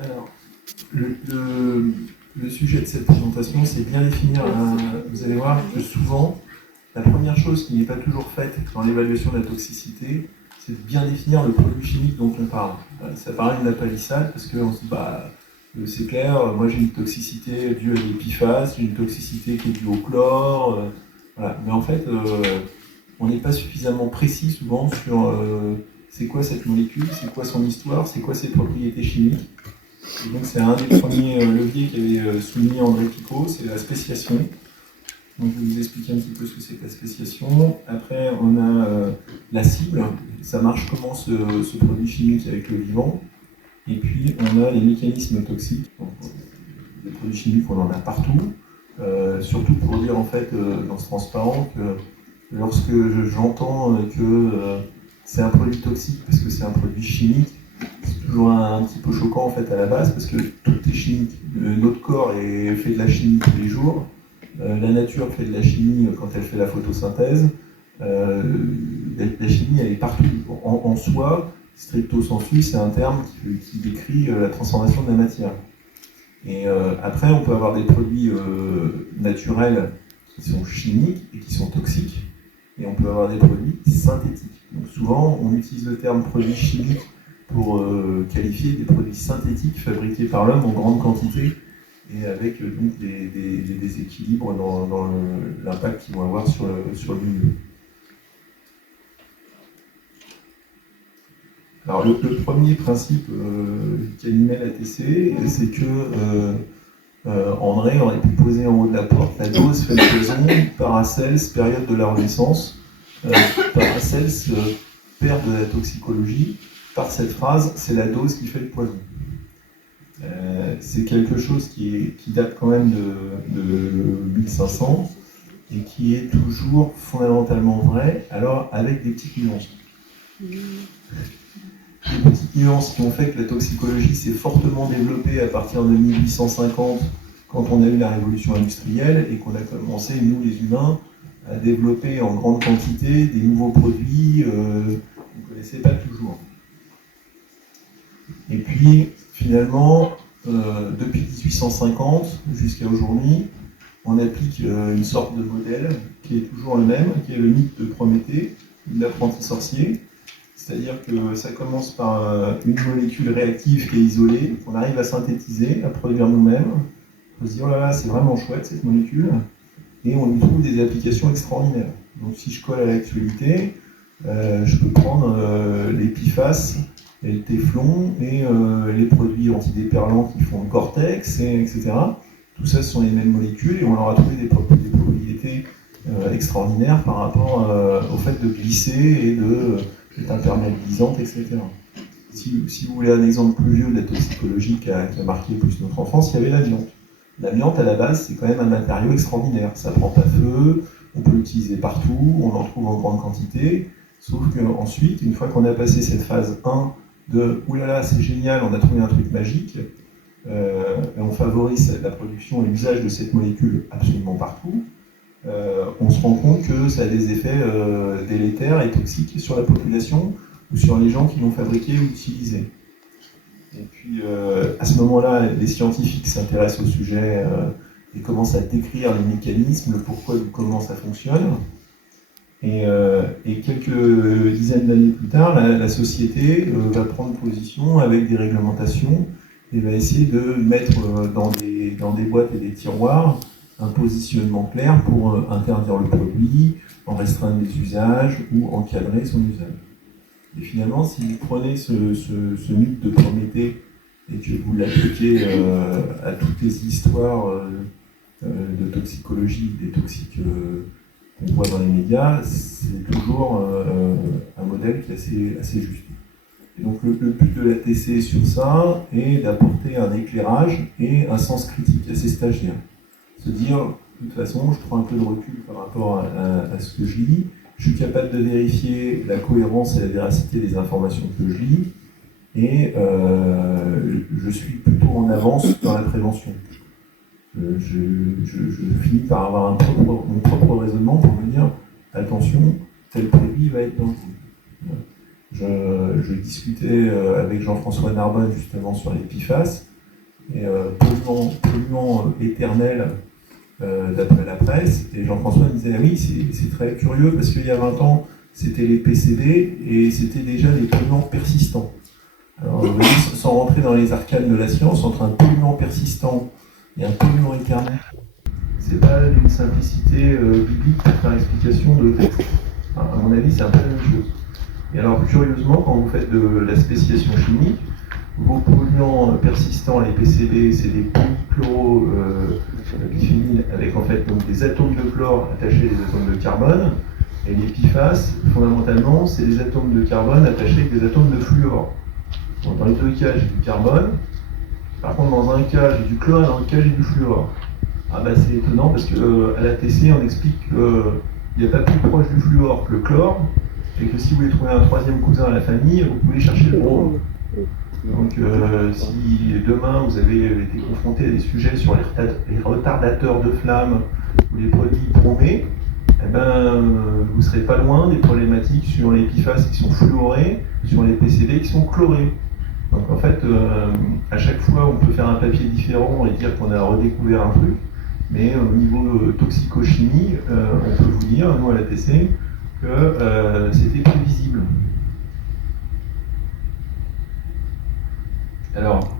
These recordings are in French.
Alors, le sujet de cette présentation, c'est bien définir, vous allez voir que souvent, la première chose qui n'est pas toujours faite dans l'évaluation de la toxicité, c'est de bien définir le produit chimique dont on parle. Ça paraît une lapalissade parce qu'on se dit, c'est clair, moi j'ai une toxicité due à des PFAS, j'ai une toxicité qui est due au chlore, voilà. Mais en fait, on n'est pas suffisamment précis souvent sur c'est quoi cette molécule, c'est quoi son histoire, c'est quoi ses propriétés chimiques. Et donc c'est un des premiers leviers qu'avait souligné André Picot, c'est la spéciation. Donc je vais vous expliquer un petit peu ce que c'est que la spéciation. Après on a la cible, ça marche comment ce produit chimique avec le vivant. Et puis on a les mécanismes toxiques. Donc, les produits chimiques on en a partout. Surtout pour dire en fait dans ce transparent que lorsque j'entends que c'est un produit toxique parce que c'est un produit chimique, c'est toujours un petit peu choquant en fait à la base parce que tout est chimique. Notre corps fait de la chimie tous les jours. La nature fait de la chimie quand elle fait la photosynthèse. La chimie elle est partout. En soi, stricto sensu, c'est un terme qui décrit la transformation de la matière. Et après, on peut avoir des produits naturels qui sont chimiques et qui sont toxiques, et on peut avoir des produits synthétiques. Donc souvent, on utilise le terme produit chimique pour qualifier des produits synthétiques fabriqués par l'homme en grande quantité et avec donc des déséquilibres dans l'impact qu'ils vont avoir sur le milieu. Alors le premier principe qu'animait l'ATC, c'est que André aurait pu poser en haut de la porte la dose fait le poison, Paracels, période de la Renaissance. Paracels perd de la toxicologie. Par cette phrase, c'est la dose qui fait le poison. C'est quelque chose qui date quand même de 1500 et qui est toujours fondamentalement vrai, alors avec des petites nuances. Des petites nuances qui ont fait que la toxicologie s'est fortement développée à partir de 1850, quand on a eu la révolution industrielle et qu'on a commencé, nous les humains, à développer en grande quantité des nouveaux produits qu'on ne connaissait pas toujours. Et puis, finalement, depuis 1850 jusqu'à aujourd'hui, on applique une sorte de modèle qui est toujours le même, qui est le mythe de Prométhée, de l'apprenti sorcier. C'est-à-dire que ça commence par une molécule réactive qui est isolée, qu'on arrive à synthétiser, à produire nous-mêmes. On se dit, oh là là, c'est vraiment chouette cette molécule, et on lui trouve des applications extraordinaires. Donc si je colle à l'actualité, je peux prendre les PFAS et le téflon et les produits antidéperlants qui font le cortex, etc. Tout ça, ce sont les mêmes molécules et on leur a trouvé des propriétés extraordinaires par rapport au fait de glisser et d'être imperméabilisante, etc. Si vous voulez un exemple plus vieux de la toxicologie qui a marqué plus notre enfance, il y avait l'amiante. L'amiante, à la base, c'est quand même un matériau extraordinaire. Ça prend pas feu, on peut l'utiliser partout, on en trouve en grande quantité. Sauf qu'ensuite, une fois qu'on a passé cette phase 1 de « oulala, c'est génial, on a trouvé un truc magique », on favorise la production et l'usage de cette molécule absolument partout, on se rend compte que ça a des effets délétères et toxiques sur la population ou sur les gens qui l'ont fabriqué ou utilisé. Et puis, à ce moment-là, les scientifiques s'intéressent au sujet et commencent à décrire les mécanismes, le pourquoi, du comment ça fonctionne. Et quelques dizaines d'années plus tard, la société va prendre position avec des réglementations et va essayer de mettre dans des boîtes et des tiroirs un positionnement clair pour interdire le produit, en restreindre les usages ou encadrer son usage. Et finalement, si vous prenez ce mythe de Prométhée et que vous l'appliquez à toutes les histoires de toxicologie, des toxiques qu'on voit dans les médias, c'est toujours un modèle qui est assez juste. Et donc le but de l'ATC sur ça est d'apporter un éclairage et un sens critique à ces stagiaires. Se dire, de toute façon, je prends un peu de recul par rapport à ce que je lis, je suis capable de vérifier la cohérence et la véracité des informations que je lis, et je suis plutôt en avance dans la prévention. Je finis par avoir mon propre raisonnement pour me dire, attention, tel produit va être dangereux. je discutais avec Jean-François Narbonne justement sur les PFAS, et polluant éternel d'après la presse, et Jean-François disait ah oui, c'est très curieux parce qu'il y a 20 ans, c'était les PCB et c'était déjà des polluants persistants. Alors, vous voyez, sans rentrer dans les arcanes de la science, entre un polluant persistant et un polluant éternel, c'est pas une simplicité biblique pour faire explication de texte. Enfin, à mon avis, c'est un peu la même chose. Et alors, curieusement, quand vous faites de la spéciation chimique, vos polluants persistants, les PCB, c'est des polychlorobiphéniles avec en fait donc des atomes de chlore attachés à des atomes de carbone. Et les PFAS, fondamentalement, c'est des atomes de carbone attachés avec des atomes de fluor. Donc, dans les deux cas, j'ai du carbone. Par contre, dans un cas, j'ai du chlore et dans l'autre cas, j'ai du fluor. Ah bah c'est étonnant parce qu'à l'ATC, on explique qu'il n'y a pas plus proche du fluor que le chlore, et que si vous voulez trouver un troisième cousin à la famille, vous pouvez chercher le brome. Donc si demain vous avez été confronté à des sujets sur les retardateurs de flamme ou les produits bromés, eh ben, vous ne serez pas loin des problématiques sur les PFAS qui sont fluorés, sur les PCB qui sont chlorés. Donc en fait, à chaque fois, on peut faire un papier différent et dire qu'on a redécouvert un truc, mais au niveau toxicochimie, on peut vous dire, nous à l'ATC, que c'était prévisible. Alors,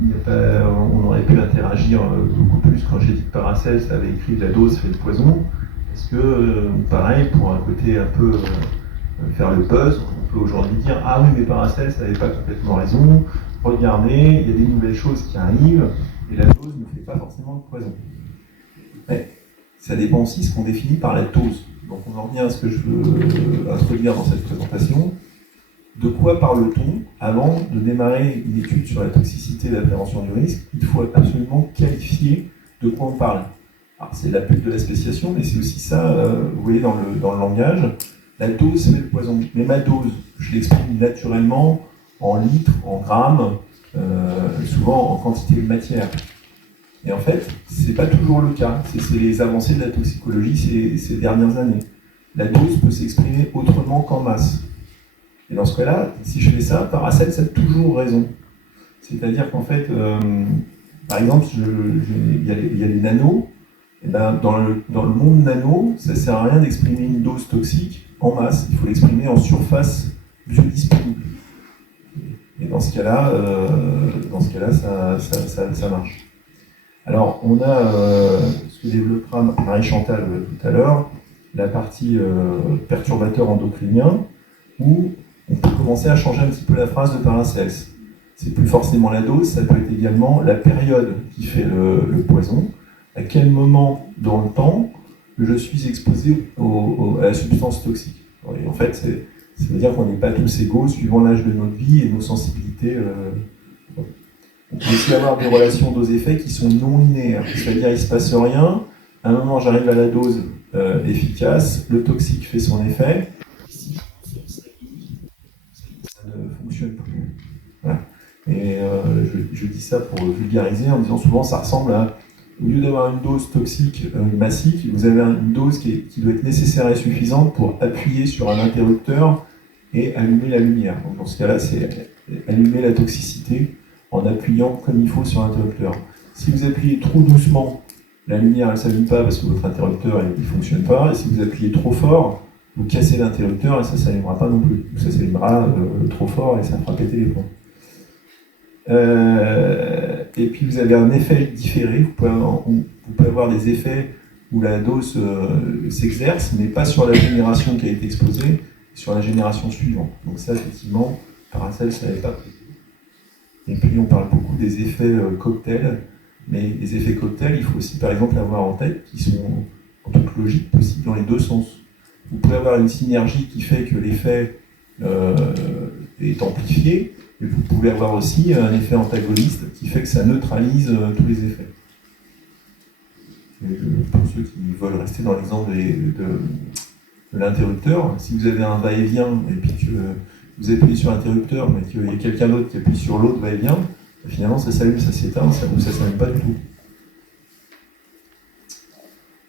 on aurait pu interagir beaucoup plus quand j'ai dit que Paracels avait écrit la dose fait le poison, parce que, pareil, pour un côté un peu faire le buzz, on peut aujourd'hui dire ah oui, mais Paracels n'avait pas complètement raison, regardez, il y a des nouvelles choses qui arrivent, et la dose ne fait pas forcément de poison. Mais ça dépend aussi de ce qu'on définit par la dose. Donc on en revient à ce que je veux introduire dans cette présentation. De quoi parle-t-on avant de démarrer une étude sur la toxicité et la prévention du risque? Il faut absolument qualifier de quoi on parle. Alors, c'est la but de la spéciation, mais c'est aussi ça, vous voyez, dans le langage. La dose, c'est le poison. Mais ma dose, je l'exprime naturellement en litres, en grammes, souvent en quantité de matière. Et en fait, c'est pas toujours le cas. C'est les avancées de la toxicologie ces dernières années. La dose peut s'exprimer autrement qu'en masse. Et dans ce cas-là, si je fais ça, Paracels a toujours raison. C'est-à-dire qu'en fait, par exemple, il y a les nanos. Et ben, dans le monde nano, ça ne sert à rien d'exprimer une dose toxique en masse. Il faut l'exprimer en surface biodisponible. Et dans ce cas-là, ça marche. Alors, on a ce que développera Marie-Chantal tout à l'heure, la partie perturbateur endocrinien, où on peut commencer à changer un petit peu la phrase de Paracels. C'est plus forcément la dose, ça peut être également la période qui fait le poison, à quel moment dans le temps je suis exposé à la substance toxique. Et en fait, ça veut dire qu'on n'est pas tous égaux suivant l'âge de notre vie et nos sensibilités. On peut aussi avoir des relations dose-effet qui sont non linéaires, c'est-à-dire il ne se passe rien, à un moment j'arrive à la dose efficace, le toxique fait son effet, ne fonctionne plus. Voilà. Et je dis ça pour vulgariser en disant souvent ça ressemble à, au lieu d'avoir une dose toxique massique, vous avez une dose qui doit être nécessaire et suffisante pour appuyer sur un interrupteur et allumer la lumière. Donc dans ce cas-là, c'est allumer la toxicité en appuyant comme il faut sur l'interrupteur. Si vous appuyez trop doucement, la lumière ne s'allume pas parce que votre interrupteur ne fonctionne pas, et si vous appuyez trop fort, vous cassez l'interrupteur et ça ne s'allumera pas non plus. Ça s'allumera trop fort et ça fera péter les plombs. Et puis vous avez un effet différé, vous pouvez avoir des effets où la dose s'exerce, mais pas sur la génération qui a été exposée, sur la génération suivante. Donc ça, effectivement, Paracels ne l'avait pas prévu. Et puis on parle beaucoup des effets cocktails, mais les effets cocktails, il faut aussi par exemple avoir en tête qu'ils sont en toute logique possibles dans les deux sens. Vous pouvez avoir une synergie qui fait que l'effet est amplifié, mais vous pouvez avoir aussi un effet antagoniste qui fait que ça neutralise tous les effets. Et pour ceux qui veulent rester dans l'exemple de l'interrupteur, si vous avez un va-et-vient et puis que vous appuyez sur l'interrupteur mais qu'il y a quelqu'un d'autre qui appuie sur l'autre va-et-vient, finalement ça s'allume, ça s'éteint, ça ne s'allume pas du tout.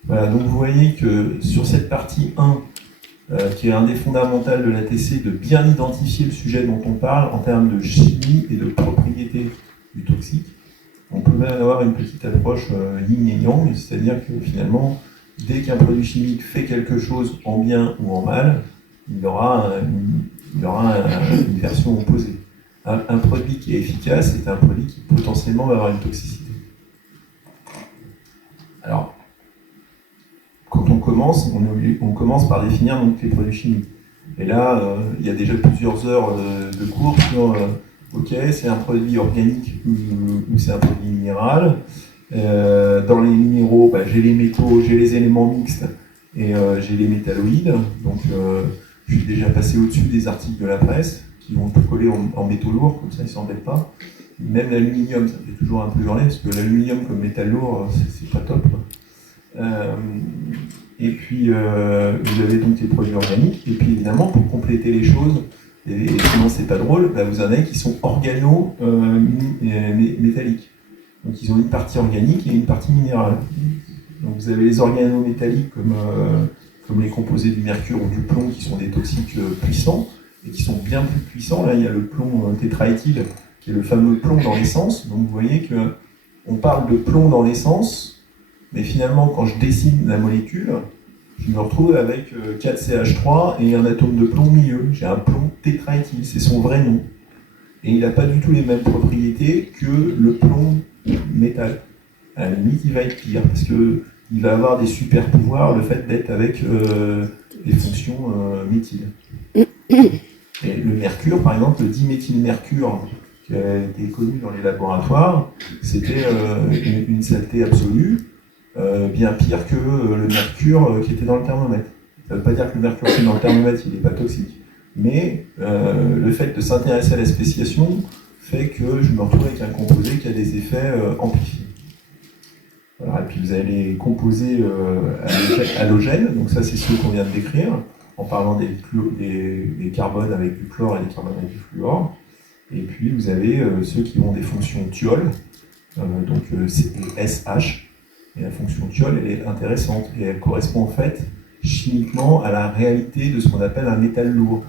Voilà, donc vous voyez que sur cette partie 1, qui est un des fondamentaux de l'ATC, de bien identifier le sujet dont on parle en termes de chimie et de propriété du toxique. On peut même avoir une petite approche yin et yang, c'est-à-dire que finalement, dès qu'un produit chimique fait quelque chose en bien ou en mal, il y aura une version opposée. Un produit qui est efficace est un produit qui potentiellement va avoir une toxicité. Alors, quand on commence, on commence par définir donc, les produits chimiques. Et là, il y a déjà plusieurs heures de cours sur OK, c'est un produit organique ou c'est un produit minéral. Dans les minéraux, j'ai les métaux, j'ai les éléments mixtes et j'ai les métalloïdes. Donc, je suis déjà passé au-dessus des articles de la presse qui vont tout coller en métaux lourds, comme ça ils ne s'embêtent pas. Même l'aluminium, ça fait toujours un peu hurler, parce que l'aluminium comme métal lourd, c'est pas top. Et puis, vous avez donc les produits organiques, et puis évidemment, pour compléter les choses, et sinon c'est pas drôle, vous en avez qui sont organo-métalliques. Donc ils ont une partie organique et une partie minérale. Donc vous avez les organométalliques comme les composés du mercure ou du plomb qui sont des toxiques puissants, et qui sont bien plus puissants. Là, il y a le plomb tétraéthyle, qui est le fameux plomb dans l'essence. Donc vous voyez qu'on parle de plomb dans l'essence, mais finalement, quand je dessine la molécule, je me retrouve avec 4CH3 et un atome de plomb au milieu. J'ai un plomb tétraéthyle, c'est son vrai nom. Et il n'a pas du tout les mêmes propriétés que le plomb métal. À la limite, il va être pire, parce qu'il va avoir des super pouvoirs, le fait d'être avec des fonctions méthyl. Et le mercure, par exemple, le diméthylmercure, qui a été connu dans les laboratoires, c'était une saleté absolue, bien pire que le mercure qui était dans le thermomètre. Ça ne veut pas dire que le mercure qui est dans le thermomètre, il n'est pas toxique. Mais le fait de s'intéresser à la spéciation fait que je me retrouve avec un composé qui a des effets amplifiés. Voilà, et puis vous avez les composés halogènes, donc ça c'est ceux qu'on vient de décrire, en parlant des carbones avec du chlore et des carbones avec du fluor. Et puis vous avez ceux qui ont des fonctions thiol, donc c'est SH. Et la fonction thiol, elle est intéressante et elle correspond en fait chimiquement à la réalité de ce qu'on appelle un métal lourd.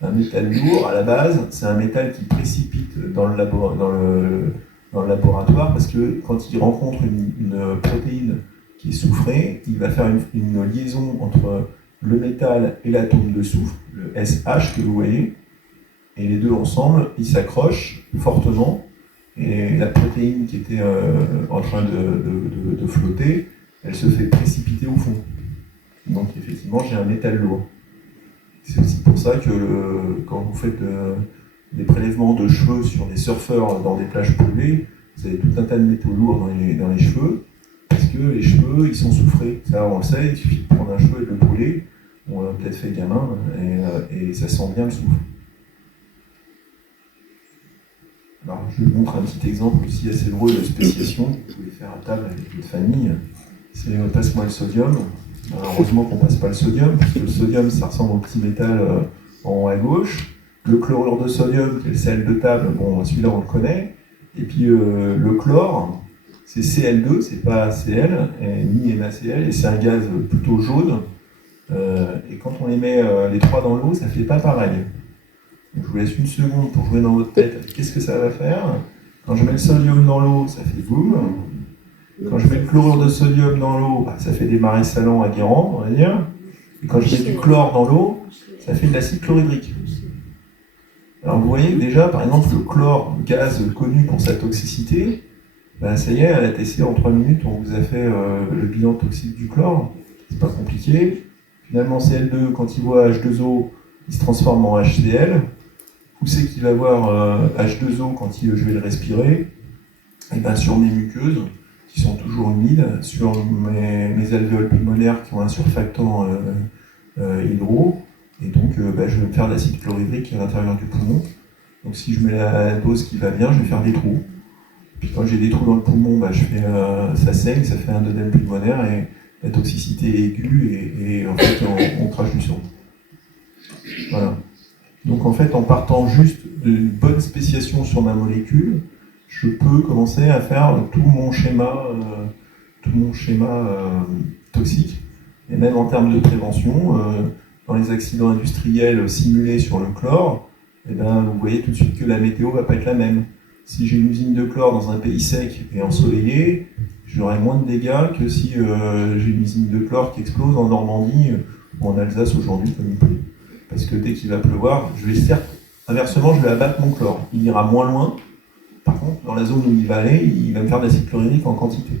Un métal lourd, à la base, c'est un métal qui précipite dans le laboratoire parce que quand il rencontre une protéine qui est soufrée, il va faire une liaison entre le métal et l'atome de soufre, le SH que vous voyez, et les deux ensemble, ils s'accrochent fortement. Et la protéine qui était en train de flotter, elle se fait précipiter au fond. Donc effectivement, j'ai un métal lourd. C'est aussi pour ça que quand vous faites des prélèvements de cheveux sur des surfeurs dans des plages polluées, vous avez tout un tas de métaux lourds dans les cheveux, parce que les cheveux, ils sont soufrés. Ça, on le sait, il suffit de prendre un cheveu et de le brûler. On l'a peut-être fait gamin, et ça sent bien le soufre. Alors, je vous montre un petit exemple aussi assez drôle de spéciation que vous pouvez faire à table avec votre famille. C'est passe-moi le sodium. Alors, heureusement qu'on ne passe pas le sodium, parce que le sodium, ça ressemble au petit métal en haut à gauche. Le chlorure de sodium, qui est le sel de table, bon, celui-là on le connaît. Et puis le chlore, c'est Cl2, c'est pas Cl, ni NaCl, et c'est un gaz plutôt jaune. Et quand on les met les trois dans l'eau, ça ne fait pas pareil. Donc, je vous laisse une seconde pour jouer dans votre tête. Qu'est-ce que ça va faire? Quand je mets le sodium dans l'eau, ça fait boum. Quand je mets le chlorure de sodium dans l'eau, ça fait des marais salants à Guérande, on va dire. Et quand je mets du chlore dans l'eau, ça fait de l'acide chlorhydrique. Alors vous voyez déjà, par exemple, le chlore, gaz connu pour sa toxicité, ça y est, à la TC, en 3 minutes, on vous a fait le bilan toxique du chlore. C'est pas compliqué. Finalement, Cl2, quand il voit H2O, il se transforme en HCl. Où c'est qu'il va avoir H2O quand je vais le respirer? Et bien sur mes muqueuses, qui sont toujours humides, sur mes alvéoles pulmonaires qui ont un surfactant hydro, et donc je vais me faire de l'acide chlorhydrique à l'intérieur du poumon. Donc si je mets la dose qui va bien, je vais faire des trous. Puis quand j'ai des trous dans le poumon, ça saigne, ça fait un œdème pulmonaire, et la toxicité est aiguë, et en fait on crache du sang. Voilà. Donc en fait, en partant juste d'une bonne spéciation sur ma molécule, je peux commencer à faire tout mon schéma toxique. Et même en termes de prévention, dans les accidents industriels simulés sur le chlore, eh ben, vous voyez tout de suite que la météo va pas être la même. Si j'ai une usine de chlore dans un pays sec et ensoleillé, j'aurai moins de dégâts que si j'ai une usine de chlore qui explose en Normandie ou en Alsace aujourd'hui comme il pleut. Parce que dès qu'il va pleuvoir, inversement, je vais abattre mon chlore. Il ira moins loin. Par contre, dans la zone où il va aller, il va me faire de l'acide chlorhydrique en quantité.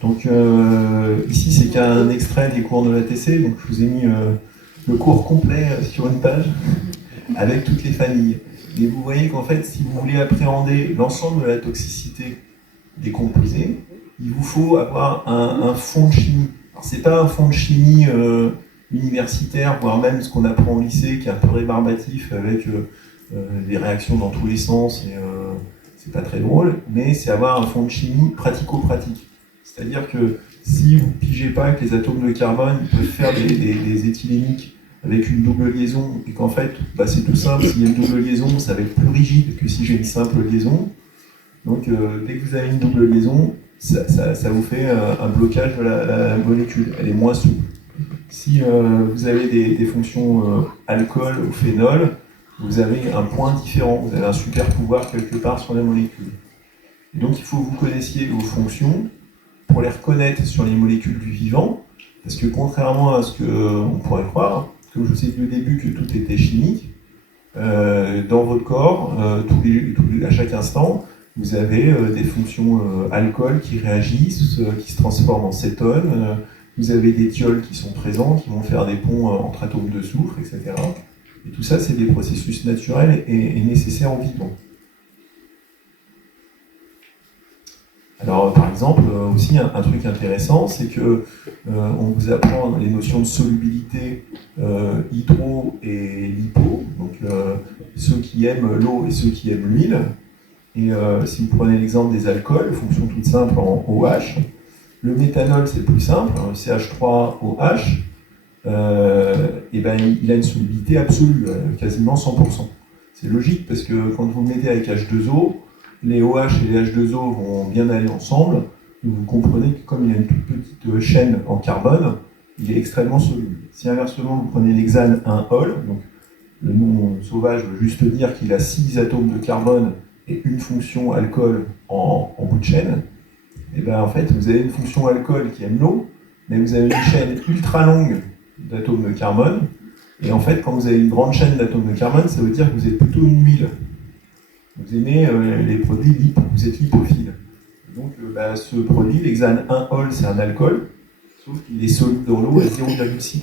Donc ici, c'est qu'un extrait des cours de l'ATC. Donc je vous ai mis le cours complet sur une page avec toutes les familles. Et vous voyez qu'en fait, si vous voulez appréhender l'ensemble de la toxicité des composés, il vous faut avoir un fond de chimie. Alors, c'est pas un fond de chimie universitaire, voire même ce qu'on apprend au lycée, qui est un peu rébarbatif avec des réactions dans tous les sens, et c'est pas très drôle, mais c'est avoir un fond de chimie pratico-pratique. C'est-à-dire que si vous ne pigez pas que les atomes de carbone ils peuvent faire des éthyléniques avec une double liaison, et qu'en fait, bah, c'est tout simple, s'il y a une double liaison, ça va être plus rigide que si j'ai une simple liaison. Donc dès que vous avez une double liaison, ça vous fait un blocage de la molécule, elle est moins souple. Si vous avez des fonctions alcool ou phénol, vous avez un point différent, vous avez un super pouvoir quelque part sur la molécule. Et donc il faut que vous connaissiez vos fonctions pour les reconnaître sur les molécules du vivant, parce que contrairement à ce qu'on pourrait croire, comme je vous ai dit au début que tout était chimique, dans votre corps, à chaque instant, vous avez des fonctions alcool qui réagissent, qui se transforment en cétone, vous avez des thiols qui sont présents, qui vont faire des ponts entre atomes de soufre, etc. Et tout ça, c'est des processus naturels et nécessaires au vivant. Alors, par exemple, aussi un truc intéressant, c'est que on vous apprend les notions de solubilité hydro et lipo, donc ceux qui aiment l'eau et ceux qui aiment l'huile. Et si vous prenez l'exemple des alcools, fonction toute simple en OH, le méthanol c'est plus simple, CH3OH, et ben, il a une solubilité absolue, quasiment 100%. C'est logique parce que quand vous le mettez avec H2O, les OH et les H2O vont bien aller ensemble, et vous comprenez que comme il a une toute petite chaîne en carbone, il est extrêmement soluble. Si inversement vous prenez l'hexane 1-ol, donc le nom sauvage veut juste dire qu'il a 6 atomes de carbone et une fonction alcool en bout de chaîne, et ben en fait vous avez une fonction alcool qui aime l'eau, mais vous avez une chaîne ultra longue d'atomes de carbone, et en fait quand vous avez une grande chaîne d'atomes de carbone, ça veut dire que vous êtes plutôt une huile. Vous aimez les produits lipo, vous êtes lipophile. Donc ce produit, l'hexane 1-ol, c'est un alcool, sauf qu'il est soluble dans l'eau à 0,6%.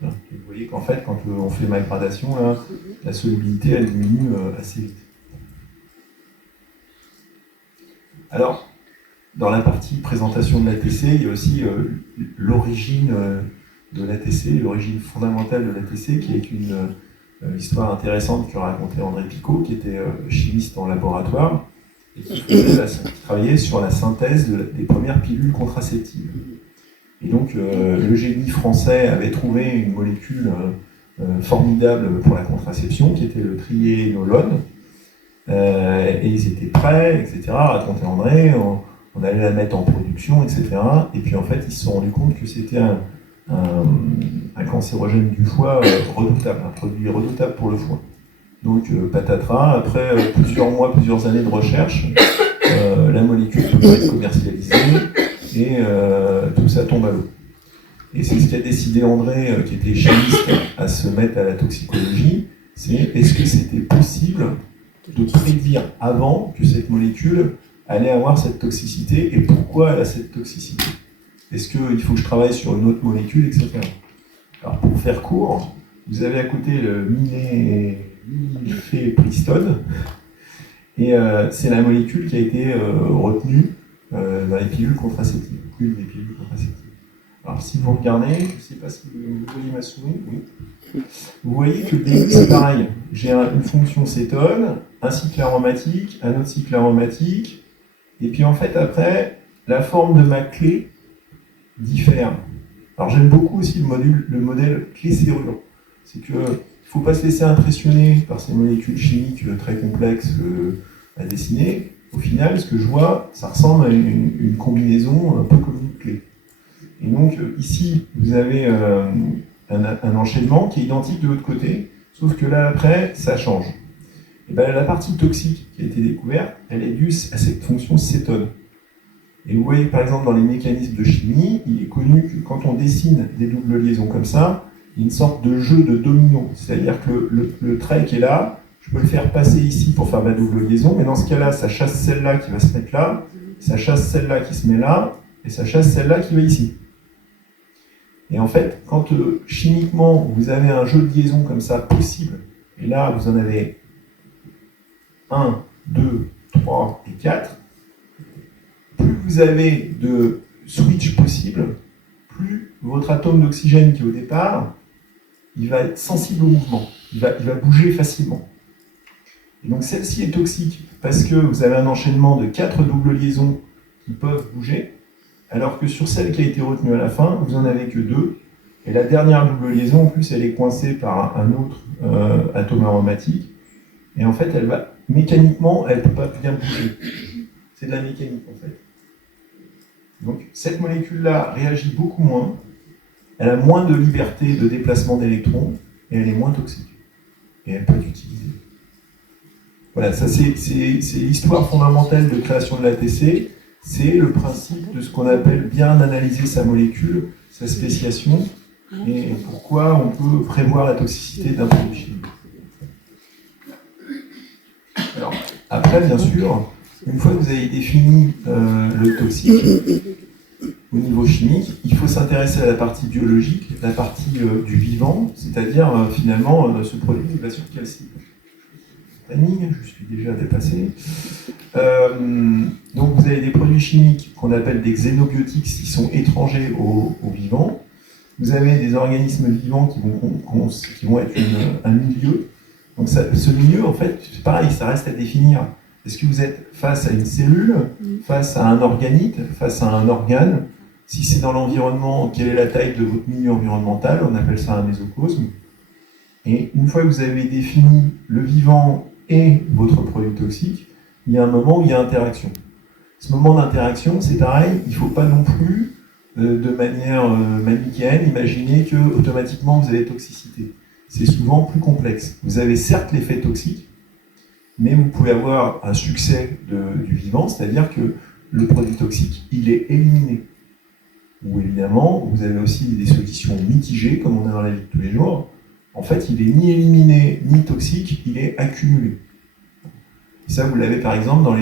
Vous voyez qu'en fait, quand on fait ma gradation, là, la solubilité elle diminue assez vite. Alors, dans la partie présentation de l'ATC, il y a aussi l'origine de l'ATC, l'origine fondamentale de l'ATC, qui est une histoire intéressante que racontait André Picot, qui était chimiste en laboratoire, et qui travaillait sur la synthèse des premières pilules contraceptives. Et donc, le génie français avait trouvé une molécule formidable pour la contraception, qui était le triénolone, et ils étaient prêts, etc., racontait André, on allait la mettre en production, etc., et puis en fait, ils se sont rendus compte que c'était un cancérogène du foie redoutable, un produit redoutable pour le foie. Donc patatras, après plusieurs mois, plusieurs années de recherche, la molécule peut pas être commercialisée et tout ça tombe à l'eau. Et c'est ce qu'a décidé André, qui était chimiste, à se mettre à la toxicologie, c'est est-ce que c'était possible de prédire avant que cette molécule allait avoir cette toxicité et pourquoi elle a cette toxicité. Est-ce qu'il faut que je travaille sur une autre molécule, etc. Alors pour faire court, vous avez à côté le mifepristone, et c'est la molécule qui a été retenue dans les pilules contraceptives, une des pilules contraceptives. Alors si vous regardez, je ne sais pas si vous voyez ma souris, oui. Vous voyez que le début c'est pareil. J'ai une fonction cétone, un cycle aromatique, un autre cycle aromatique, et puis en fait après, la forme de ma clé diffère. Alors j'aime beaucoup aussi le modèle clé-serrure. C'est qu'il ne faut pas se laisser impressionner par ces molécules chimiques très complexes à dessiner. Au final, ce que je vois, ça ressemble à une combinaison un peu comme une clé. Et donc ici, vous avez un enchaînement qui est identique de l'autre côté, sauf que là après, ça change. Et bien, la partie toxique qui a été découverte, elle est due à cette fonction cétone. Et vous voyez par exemple dans les mécanismes de chimie, il est connu que quand on dessine des doubles liaisons comme ça, il y a une sorte de jeu de domino. C'est-à-dire que le trait qui est là, je peux le faire passer ici pour faire ma double liaison, mais dans ce cas-là, ça chasse celle-là qui va se mettre là, ça chasse celle-là qui se met là, et ça chasse celle-là qui va ici. Et en fait, quand chimiquement, vous avez un jeu de liaison comme ça possible, et là, vous en avez 1, 2, 3 et 4, plus vous avez de switch possibles, plus votre atome d'oxygène qui est au départ, il va être sensible au mouvement, il va bouger facilement. Et donc celle-ci est toxique parce que vous avez un enchaînement de 4 doubles liaisons qui peuvent bouger, alors que sur celle qui a été retenue à la fin, vous n'en avez que 2. Et la dernière double liaison, en plus, elle est coincée par un autre atome aromatique. Et en fait, mécaniquement, elle ne peut pas bien bouger. C'est de la mécanique, en fait. Donc, cette molécule-là réagit beaucoup moins. Elle a moins de liberté de déplacement d'électrons, et elle est moins toxique. Et elle peut être utilisée. Voilà, ça c'est l'histoire fondamentale de création de l'ATC. C'est le principe de ce qu'on appelle bien analyser sa molécule, sa spéciation, et pourquoi on peut prévoir la toxicité d'un produit chimique. Alors, après, bien sûr, une fois que vous avez défini le toxique, au niveau chimique, il faut s'intéresser à la partie biologique, la partie du vivant, c'est-à-dire finalement ce produit il va sur quelle cible. Je suis déjà dépassé. Donc vous avez des produits chimiques qu'on appelle des xénobiotiques qui sont étrangers aux vivants. Vous avez des organismes vivants qui vont être un milieu. Donc ce milieu, en fait, c'est pareil, ça reste à définir. Est-ce que vous êtes face à une cellule, face à un organite, face à un organe? Si c'est dans l'environnement, quelle est la taille de votre milieu environnemental? On appelle ça un mésocosme. Et une fois que vous avez défini le vivant et votre produit toxique, il y a un moment où il y a interaction. Ce moment d'interaction, c'est pareil, il ne faut pas non plus, de manière manichéenne, imaginer que automatiquement vous avez toxicité. C'est souvent plus complexe. Vous avez certes l'effet toxique, mais vous pouvez avoir un succès du vivant, c'est-à-dire que le produit toxique, il est éliminé. Ou évidemment, vous avez aussi des solutions mitigées, comme on a dans la vie de tous les jours. En fait, il est ni éliminé, ni toxique, il est accumulé. Et ça, vous l'avez par exemple dans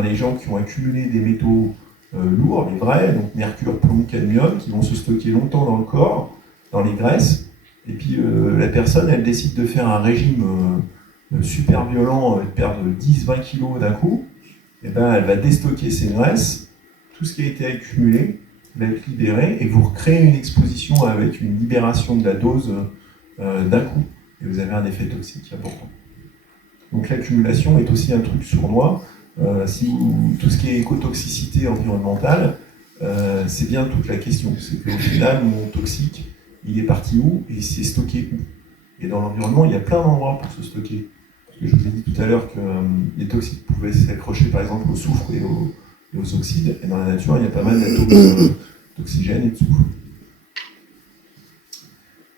les gens qui ont accumulé des métaux lourds, les vrais, donc mercure, plomb, cadmium, qui vont se stocker longtemps dans le corps, dans les graisses. Et puis la personne, elle décide de faire un régime super violent, de perdre 10-20 kilos d'un coup. Et ben, elle va déstocker ses graisses, tout ce qui a été accumulé va être libéré, et vous recréez une exposition avec une libération de la dose d'un coup. Et vous avez un effet toxique important. Donc l'accumulation est aussi un truc sournois. Tout ce qui est écotoxicité environnementale, c'est bien toute la question. C'est qu'au final, mon toxique, il est parti où et il s'est stocké où? Et dans l'environnement, il y a plein d'endroits pour se stocker. Parce que je vous ai dit tout à l'heure que les toxiques pouvaient s'accrocher par exemple au soufre et aux oxydes. Et dans la nature, il y a pas mal d'atomes d'oxygène et de soufre.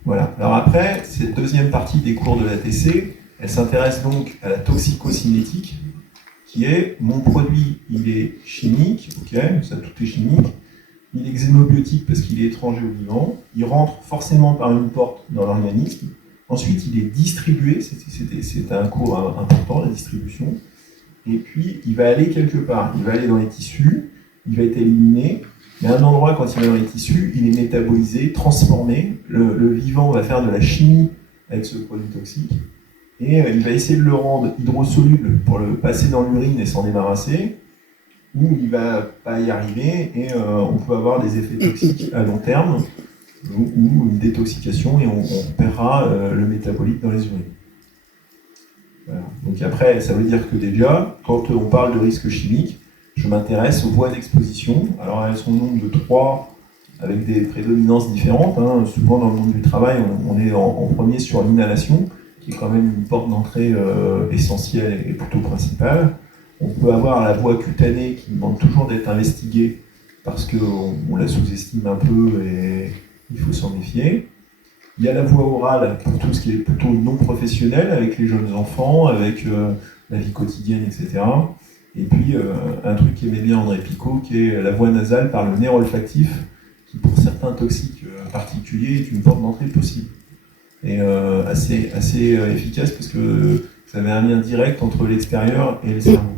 Voilà. Alors après, cette deuxième partie des cours de l'ATC, elle s'intéresse donc à la toxicocinétique, qui est mon produit, il est chimique, ok, ça tout est chimique, il est xénobiotique parce qu'il est étranger au vivant, il rentre forcément par une porte dans l'organisme, ensuite il est distribué, c'est un cours important, la distribution, et puis il va aller quelque part, il va aller dans les tissus, il va être éliminé, mais à un endroit, quand il va dans les tissus, il est métabolisé, transformé, le vivant va faire de la chimie avec ce produit toxique, et il va essayer de le rendre hydrosoluble pour le passer dans l'urine et s'en débarrasser, ou il ne va pas y arriver, et on peut avoir des effets toxiques à long terme, ou une détoxication, et on perdra le métabolite dans les urines. Voilà. Donc après, ça veut dire que déjà, quand on parle de risque chimique, je m'intéresse aux voies d'exposition. Alors elles sont au nombre de 3, avec des prédominances différentes. Hein. Souvent dans le monde du travail, on est en premier sur l'inhalation, qui est quand même une porte d'entrée essentielle et plutôt principale. On peut avoir la voie cutanée qui demande toujours d'être investiguée parce qu'on la sous-estime un peu et il faut s'en méfier. Il y a la voie orale pour tout ce qui est plutôt non professionnel, avec les jeunes enfants, avec la vie quotidienne, etc. Et puis un truc qu'aimait bien André Picot, qui est la voie nasale par le nerf olfactif, qui pour certains toxiques particuliers est une porte d'entrée possible. Et assez efficace parce que ça avait un lien direct entre l'extérieur et le cerveau.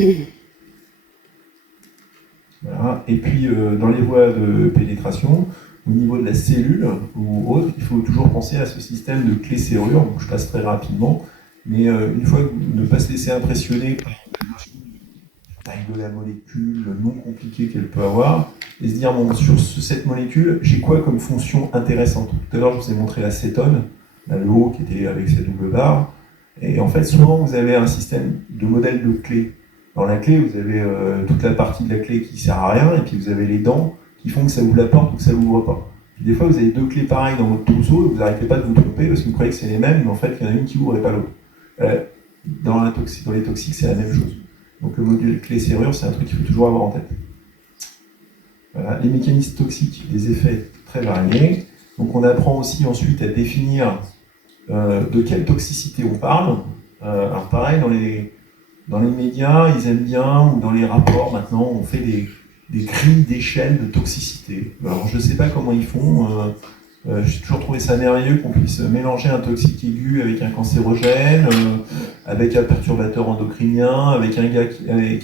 Voilà. Et puis dans les voies de pénétration, au niveau de la cellule ou autre, il faut toujours penser à ce système de clé-serrure. Donc je passe très rapidement, mais une fois que vous ne pas se laisser impressionner par la taille de la molécule, le nom compliqué qu'elle peut avoir, et se dire bon, sur cette molécule, j'ai quoi comme fonction intéressante. Tout à l'heure, je vous ai montré l'acétone, là, le haut qui était avec sa double barre. Et en fait, souvent, vous avez un système de modèle de clé. Dans la clé, vous avez toute la partie de la clé qui sert à rien, et puis vous avez les dents qui font que ça ouvre la porte ou que ça l'ouvre pas. Puis des fois, vous avez deux clés pareilles dans votre trousseau, et vous n'arrêtez pas de vous tromper parce que vous croyez que c'est les mêmes, mais en fait, il y en a une qui ouvre et pas l'autre. Dans les toxiques, c'est la même chose. Donc le module clé-serrure, c'est un truc qu'il faut toujours avoir en tête. Voilà. Les mécanismes toxiques, des effets très variés. Donc on apprend aussi ensuite à définir de quelle toxicité on parle. Alors pareil, dans les médias, ils aiment bien, ou dans les rapports maintenant, on fait des grilles d'échelle de toxicité. Alors je ne sais pas comment ils font, j'ai toujours trouvé ça merveilleux qu'on puisse mélanger un toxique aigu avec un cancérogène, avec un perturbateur endocrinien, avec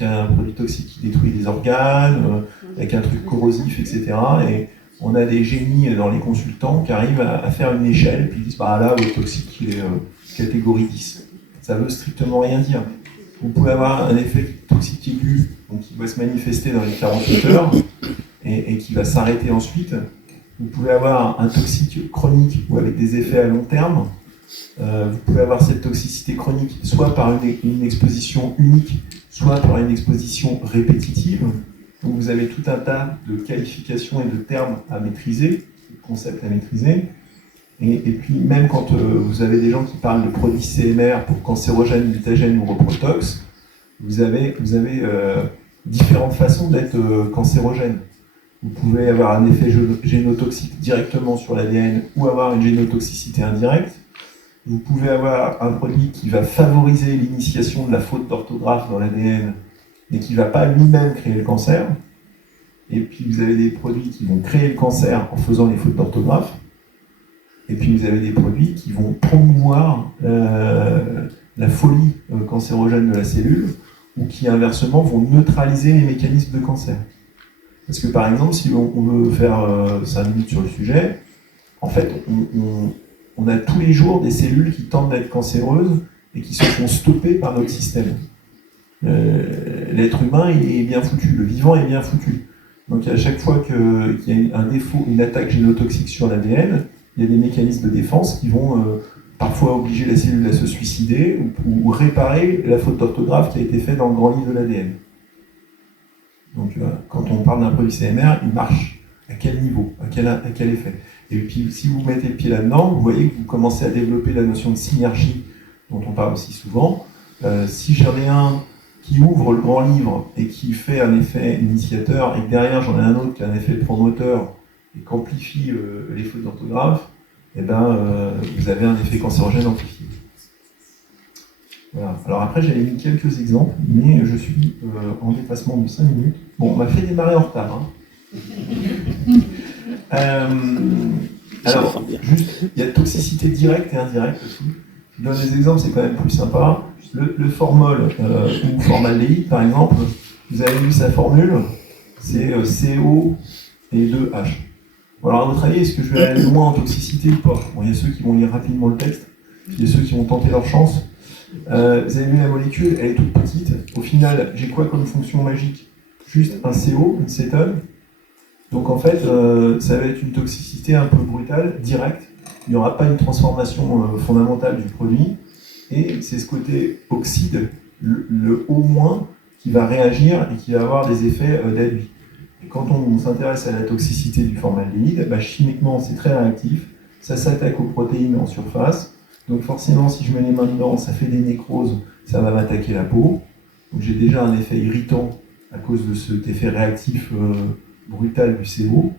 un produit toxique qui détruit des organes, avec un truc corrosif, etc. Et on a des génies dans les consultants qui arrivent à faire une échelle, puis ils disent bah là, le toxique il est catégorie 10. Ça veut strictement rien dire. Vous pouvez avoir un effet toxique aigu, donc qui va se manifester dans les 48 heures et qui va s'arrêter ensuite. Vous pouvez avoir un toxique chronique ou avec des effets à long terme. Vous pouvez avoir cette toxicité chronique soit par une exposition unique, soit par une exposition répétitive. Donc vous avez tout un tas de qualifications et de termes à maîtriser, de concepts à maîtriser. Et puis même quand vous avez des gens qui parlent de produits CMR pour cancérogènes, mutagènes ou reprotox, vous avez différentes façons d'être cancérogène. Vous pouvez avoir un effet génotoxique directement sur l'ADN ou avoir une génotoxicité indirecte. Vous pouvez avoir un produit qui va favoriser l'initiation de la faute d'orthographe dans l'ADN, mais qui ne va pas lui-même créer le cancer. Et puis vous avez des produits qui vont créer le cancer en faisant les fautes d'orthographe. Et puis vous avez des produits qui vont promouvoir la folie cancérogène de la cellule, ou qui inversement vont neutraliser les mécanismes de cancer. Parce que par exemple, si on veut faire 5 minutes sur le sujet, en fait, on a tous les jours des cellules qui tentent d'être cancéreuses et qui se font stopper par notre système. L'être humain est bien foutu, le vivant est bien foutu. Donc à chaque fois qu'il y a un défaut, une attaque génotoxique sur l'ADN, il y a des mécanismes de défense qui vont parfois obliger la cellule à se suicider ou réparer la faute d'orthographe qui a été faite dans le grand livre de l'ADN. Donc quand on parle d'un produit CMR, il marche à quel niveau, à quel effet. Et puis si vous mettez le pied là-dedans, vous voyez que vous commencez à développer la notion de synergie dont on parle aussi souvent. Si j'en ai un qui ouvre le grand livre et qui fait un effet initiateur, et que derrière j'en ai un autre qui a un effet promoteur et qui amplifie les fautes d'orthographe, eh vous avez un effet cancérogène amplifié. Voilà. Alors après, j'avais mis quelques exemples, mais je suis en dépassement de 5 minutes. Bon, on m'a fait démarrer en retard. Alors, juste, il y a toxicité directe et indirecte aussi. Je donne des exemples, c'est quand même plus sympa. Le formol ou formaldéhyde, par exemple, vous avez vu sa formule, c'est CO et 2H. Bon, alors, à votre avis, est-ce que je vais aller loin en toxicité ou pas? Bon, il y a ceux qui vont lire rapidement le texte, il y a ceux qui vont tenter leur chance. Vous avez vu la molécule, elle est toute petite. Au final, j'ai quoi comme fonction magique? Juste un CO, une cétone. Donc en fait, ça va être une toxicité un peu brutale, directe. Il n'y aura pas une transformation fondamentale du produit. Et c'est ce côté oxyde, le O-, qui va réagir et qui va avoir des effets d'aduit. Et quand on s'intéresse à la toxicité du formaldéhyde, chimiquement c'est très réactif. Ça s'attaque aux protéines en surface. Donc forcément, si je mets les mains dedans, ça fait des nécroses, ça va m'attaquer la peau. Donc j'ai déjà un effet irritant à cause de cet effet réactif brutale du CO.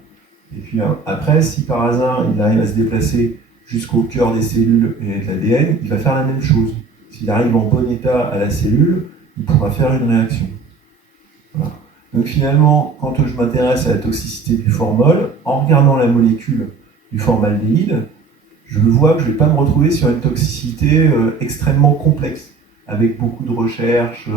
Et puis après, si par hasard il arrive à se déplacer jusqu'au cœur des cellules et de l'ADN, il va faire la même chose. S'il arrive en bon état à la cellule, il pourra faire une réaction. Voilà. Donc finalement, quand je m'intéresse à la toxicité du formol, en regardant la molécule du formaldéhyde, je vois que je ne vais pas me retrouver sur une toxicité extrêmement complexe, avec beaucoup de recherches,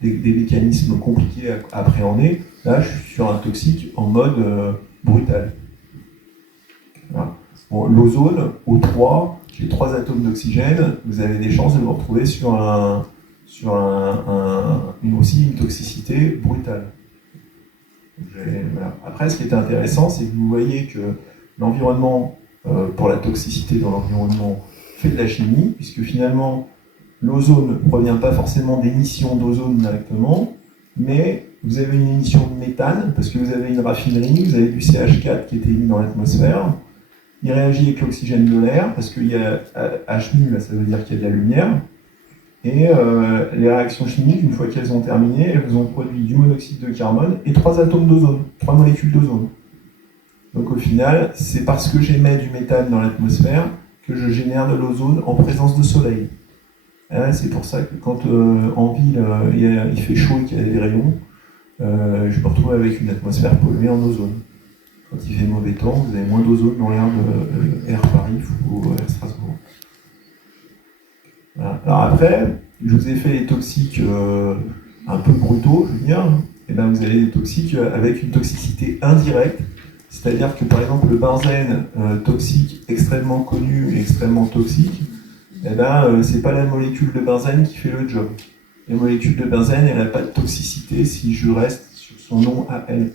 des mécanismes compliqués à appréhender. Là, je suis sur un toxique en mode brutal. Voilà. Bon, l'ozone, O3, j'ai 3 atomes d'oxygène, vous avez des chances de vous retrouver sur aussi une toxicité brutale. Voilà. Après, ce qui est intéressant, c'est que vous voyez que l'environnement, pour la toxicité dans l'environnement, fait de la chimie, puisque finalement, l'ozone ne provient pas forcément d'émissions d'ozone directement, mais vous avez une émission de méthane, parce que vous avez une raffinerie, vous avez du CH4 qui est émis dans l'atmosphère, il réagit avec l'oxygène de l'air, parce qu'il y a H-, ça veut dire qu'il y a de la lumière, et les réactions chimiques, une fois qu'elles ont terminé, elles vous ont produit du monoxyde de carbone et 3 atomes d'ozone, 3 molécules d'ozone. Donc au final, c'est parce que j'émets du méthane dans l'atmosphère que je génère de l'ozone en présence de soleil. C'est pour ça que quand en ville il fait chaud et qu'il y a des rayons, je me retrouve avec une atmosphère polluée en ozone. Quand il fait mauvais temps, vous avez moins d'ozone dans l'air de Air Paris ou Air Strasbourg. Voilà. Alors après, je vous ai fait les toxiques un peu brutaux, je veux dire, et ben vous avez des toxiques avec une toxicité indirecte, c'est-à-dire que par exemple le benzène toxique extrêmement connu et extrêmement toxique, eh ben, c'est pas la molécule de benzène qui fait le job. La molécule de benzène, elle n'a pas de toxicité si je reste sur son nom à elle.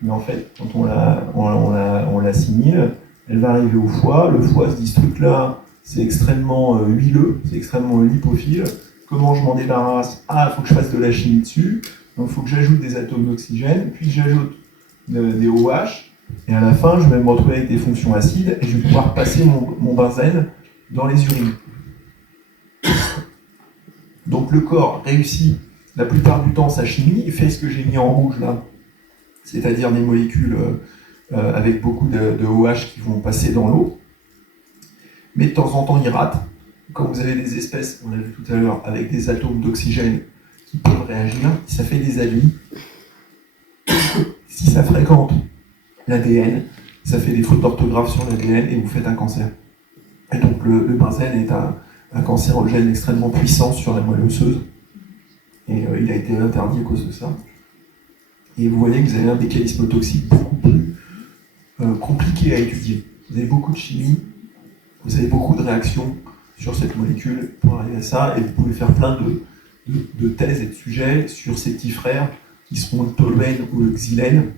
Mais en fait, quand on l'assimile, elle va arriver au foie. Le foie se dit, ce truc-là, c'est extrêmement huileux, c'est extrêmement lipophile. Comment je m'en débarrasse? Ah, il faut que je fasse de la chimie dessus. Donc il faut que j'ajoute des atomes d'oxygène, puis j'ajoute des OH. Et à la fin, je vais me retrouver avec des fonctions acides et je vais pouvoir passer mon benzène dans les urines. Donc le corps réussit la plupart du temps sa chimie, il fait ce que j'ai mis en rouge là, c'est-à-dire des molécules avec beaucoup de OH qui vont passer dans l'eau, mais de temps en temps il rate. Quand vous avez des espèces, on l'a vu tout à l'heure, avec des atomes d'oxygène qui peuvent réagir, ça fait des amis. Si ça fréquente l'ADN, ça fait des fautes d'orthographe sur l'ADN et vous faites un cancer. Et donc le benzène est un cancérogène extrêmement puissant sur la moelle osseuse. Et il a été interdit à cause de ça. Et vous voyez que vous avez un mécanisme toxique beaucoup plus compliqué à étudier. Vous avez beaucoup de chimie, vous avez beaucoup de réactions sur cette molécule pour arriver à ça, et vous pouvez faire plein de thèses et de sujets sur ces petits frères qui seront le toluène ou le xylène,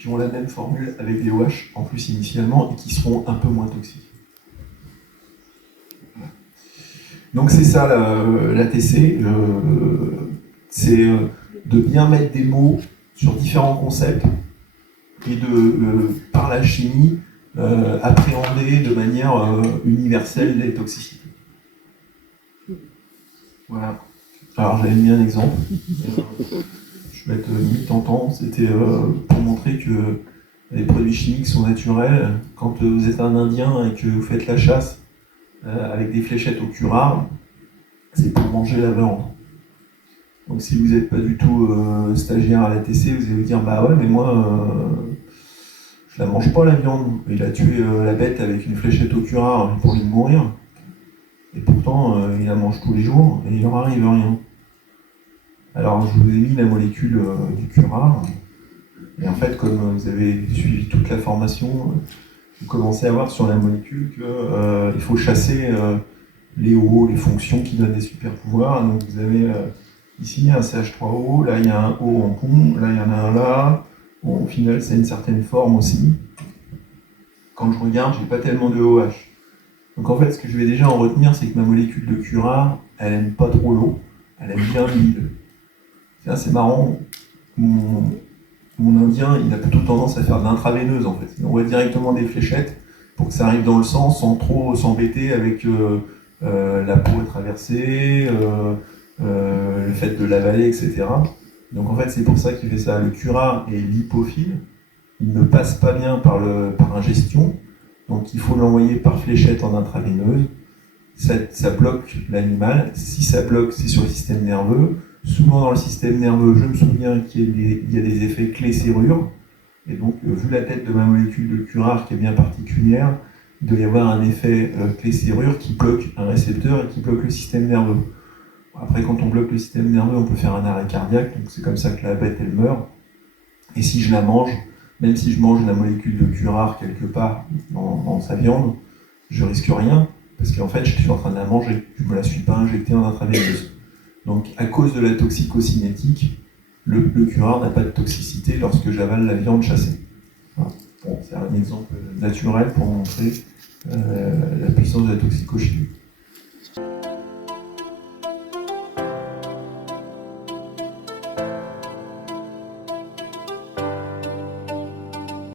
qui ont la même formule avec des OH en plus initialement et qui seront un peu moins toxiques. Donc c'est ça l'ATC, c'est de bien mettre des mots sur différents concepts et de, par la chimie, appréhender de manière universelle les toxicités. Voilà. Alors j'avais mis un exemple, je vais être limite tentant, c'était pour montrer que les produits chimiques sont naturels. Quand vous êtes un Indien et que vous faites la chasse avec des fléchettes au curare, c'est pour manger la viande. Donc si vous n'êtes pas du tout stagiaire à l'ATC, vous allez vous dire bah ouais mais moi je la mange pas la viande. Il a tué la bête avec une fléchette au curare pour lui mourir. Et pourtant il la mange tous les jours et il leur arrive rien. Alors je vous ai mis la molécule du curare. Et en fait comme vous avez suivi toute la formation, vous commencez à voir sur la molécule qu'il faut chasser les O, les fonctions qui donnent des super pouvoirs. Donc vous avez ici un CH3O, là il y a un O en pont, là il y en a un là. Bon, au final c'est une certaine forme aussi. Quand je regarde, j'ai pas tellement de OH. Donc en fait ce que je vais déjà en retenir, c'est que ma molécule de curare, elle aime pas trop l'eau, elle aime bien l'huile. C'est marrant, mon indien il a plutôt tendance à faire de l'intraveineuse en fait. Il envoie directement des fléchettes pour que ça arrive dans le sang sans trop s'embêter avec la peau à traverser, le fait de l'avaler, etc. Donc en fait c'est pour ça qu'il fait ça. Le curare est lipophile, il ne passe pas bien par ingestion, donc il faut l'envoyer par fléchette en intraveineuse. Ça bloque l'animal. Si ça bloque, c'est sur le système nerveux. Souvent dans le système nerveux, je me souviens qu'il y a des effets clé-serrure. Et donc, vu la tête de ma molécule de curare qui est bien particulière, il doit y avoir un effet clé-serrure qui bloque un récepteur et qui bloque le système nerveux. Après, quand on bloque le système nerveux, on peut faire un arrêt cardiaque, donc c'est comme ça que la bête, elle meurt. Et si je la mange, même si je mange la molécule de curare quelque part dans sa viande, je risque rien, parce qu'en fait, je suis en train de la manger. Je ne me la suis pas injectée en intraveineuse. Donc, à cause de la toxicocinétique, le curare n'a pas de toxicité lorsque j'avale la viande chassée. Voilà. Bon, c'est un exemple naturel pour montrer la puissance de la toxicochimie.